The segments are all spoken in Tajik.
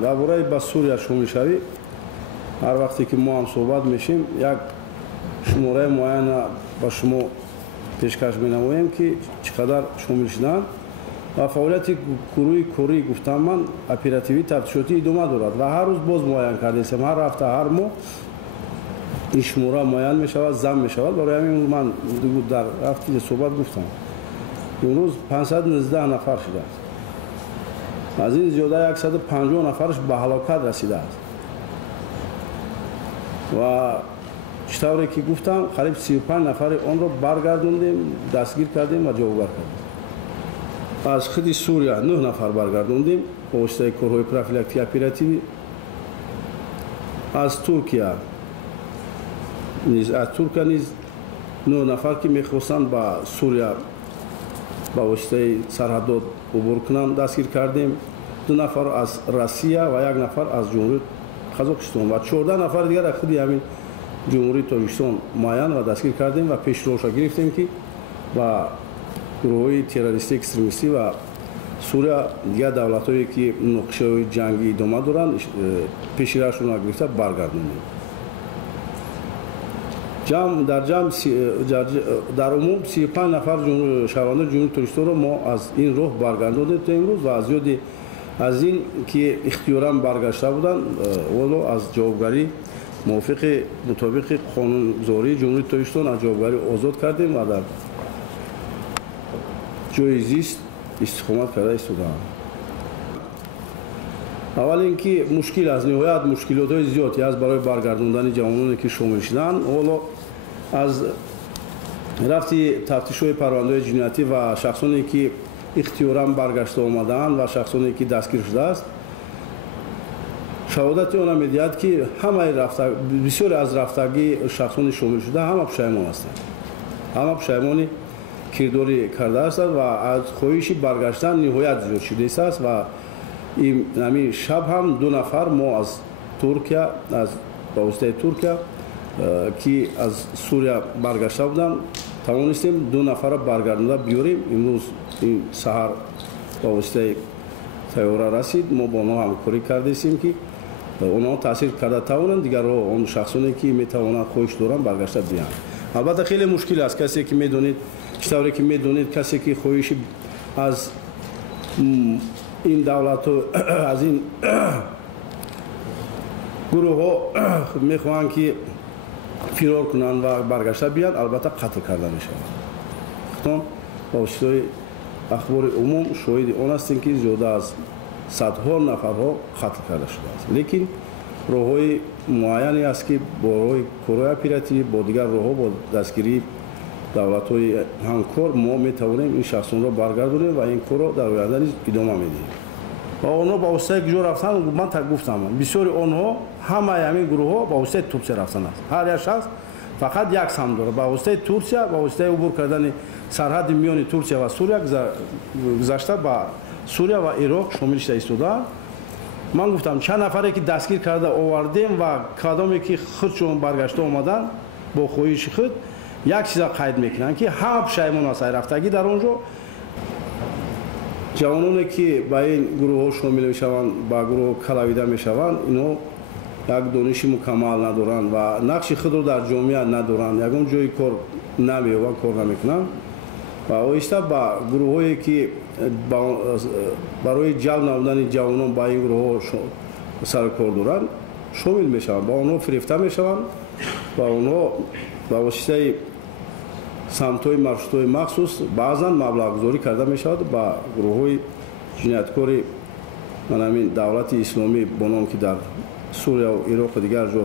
дар бораи ба Сурия шомилшавӣ ҳар вақте ки мо ҳам суҳбат мешим як шумораи муайяна ба шумо пешкаш менамоем ки чӣ қадар шомил шуданд ва фаъолияти гурӯҳи корӣ гуфтам ман оперативӣ тафтишотӣ идома дорад ва ҳар рӯз боз муайян кардастем, ҳар ҳафта ҳар моҳ ин шумора муайян мешавад, замм мешавад. Барои ҳамин ман дар ҳафтаи суҳбат гуфтам имрӯз 519 нафар шудааст. аз ин зиёда 150 нафарш ба ҳалокат расидааст ва чӣ тавре ки гуфтам қариб 35 нафари онро баргардондем, дастгир кардем ва ҷавобгар кардем. аз хиди Сурия 9 нафар баргардондем бо воситаи корҳои профилактикии оперативӣ. аз Туркия низ 9 нафар ки мехостанд ба Сурия ба воситаи сарҳадот убур кунанд дастгир кардем. 2 нафар аз Россия ва 1 нафар аз ҷумҳурии Қазоқистон ва 14 нафар дигар аз худи ҳамин ҷумҳурии Тоҷикистон муайян ва дастгир кардем ва пешроҳша гирифтем ки ба гурӯҳҳои террористӣ экстремистӣ ва Сурия дигар давлатҳое ки муноқишаҳои ҷангӣ идома доранд пеширавшонро гирифта баргардонем. дар умум 35 нафар шаҳрвандони ҷумҳурии Тоҷикистонро мо аз ин роҳ баргардондем то имрӯз ва зиёде аз ин ки ихтиёран баргашта буданд воло аз ҷавобгарӣ мутобиқи қонунгузории ҷумҳурии Тоҷикистон аз ҷавобгарӣ озод кардем ва дар ҷои зист истиқомат карда истодаанд. аввал ин ки мушкил аст, ниҳоят мушкилотҳои зиёде аст барои баргардондани ҷавононе ки шомил шуданд. ҳоло аз рафти тафтишҳои парвандаҳои ҷиноятӣ ва шахсоне ки ихтиёран баргашта омадаанд ва шахсоне ки дастгир шудааст шаҳодати онам медиҳад ки бисёре аз рафтагии шахсони шомил шуда ҳама пушаймон ҳастанд, ҳама пушаймони кирдори карда ҳастанд ва аз хоҳиши баргаштан ниҳоят зиёд шудааст ва ҳамин шаб ҳам 2 нафар мо аз Туркия ба воситаи Туркия ки аз Сурия баргашта буданд тавонистем 2 нафарро баргардонда биёрем. имрӯз ин саҳар ба воситаи тайёра расид. мо бо онҳо ҳамкорӣ кардастем ки онҳо таъсир карда тавонанд дигарҳо он шахсоне ки метавонанд хоҳиш доранд баргашта биёянд. албатта хеле мушкил аст. касе ки медонед чӣ тавре ки медонед касе ки хоҳиши аз ин давлатҳо аз ин гурӯҳҳо мехоҳанд ки фирор кунанд ва баргашта биёянд албатта қатл карда мешавад. хутон ба воситаи ахбори умум шоҳиди он ҳастем ки зиёда аз садҳо нафарҳо қатл карда шудааст. лекин роҳҳои муайяне аст ки бо роҳи корҳои оперативӣ бо дигар роҳҳо бо дастгирии давлатҳои ҳамкор мо метавонем ин шахсонро баргардонем ва ин корро дар оянда низ идома медиҳем. ва онҳо ба воситаи куҷо рафтан ман так гуфтам бисёри онҳо ҳамаи ҳамин гурӯҳҳо ба воситаи Турсия рафтан аст. ҳар як шахс фақат як сам дорад ба воситаи Турсия ба воситаи убур кардани сарҳади миёни Турсия ва Сурия гузашта ба Сурия ва Ироқ шомил шуда истодаанд. ман гуфтам чанд нафаре ки дастгир карда овардем ва кадоме ки худшон баргашта омаданд бо хоҳиши худ як чиза қайд мекунанд ки ҳама пушаймон ҳастанд рафтагӣ дар он ҷо. ҷавононе ки ба ин гурӯҳҳо шомил мешаванд ба гурӯҳ калавида мешаванд инҳо як дониши мукаммал надоранд ва нақши худро дар ҷомеа надоранд, ягон ҷои кор намеёбанд, кор намекунанд ва оҳиста ба гурӯҳҳое ки барои ҷалб намудани ҷавонон ба ин гурӯҳҳо сару кор доранд шомил мешаванд, ба онҳо фирифта мешаванд ва онҳо ба воситаи самтҳои маршрутҳои махсус баъзан маблағгузорӣ карда мешавад ба гурӯҳҳои ҷинояткори ҳамин давлати исломӣ бо ном ки дар Сурия ва Ироқ ва дигар ҷо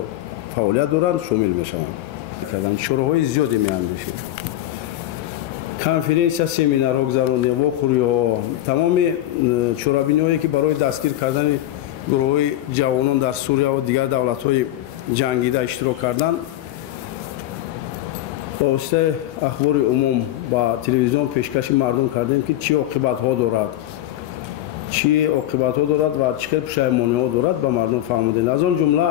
фаъолият доранд шомил мешаванд. чораҳои зиёде меандешем. конференсия семинарҳо гузарондем, вохӯриҳо, тамоми чорабиниҳое ки барои дастгир кардани гурӯҳҳои ҷавонон дар Сурия ва дигар давлатҳои ҷангида иштирок карданд ба воситаи ахбори умум ба телевизион пешкаши мардум кардем ки чӣ оқибатҳо дорад ва чӣ хел пушаймониҳо дорад ба мардум фаҳмодем. аз он ҷумла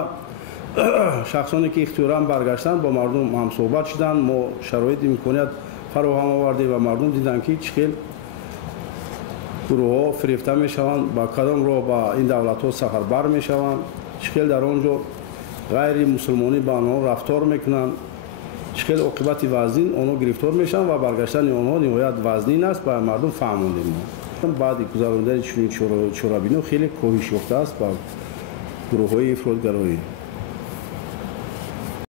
шахсоне ки ихтиёран баргаштанд бо мардум ҳамсуҳбат шуданд, мо шароити имконият фароҳам овардем ва мардум диданд ки чӣ хел гурӯҳҳо фирифта мешаванд, ба кадом роҳ ба ин давлатҳо сафарбар мешаванд, чӣ хел дар он ҷо ғайри мусулмонӣ ба онҳо рафтор мекунанд, чӣ хел оқибати вазнин онҳо гирифтор мешаванд ва баргаштани онҳо ниҳоят вазнин аст ба мардум фаҳмондем. баъди гузарондани чунин чорабиниҳо хеле коҳиш ёфтааст ба гурӯҳҳои ифротгароӣ.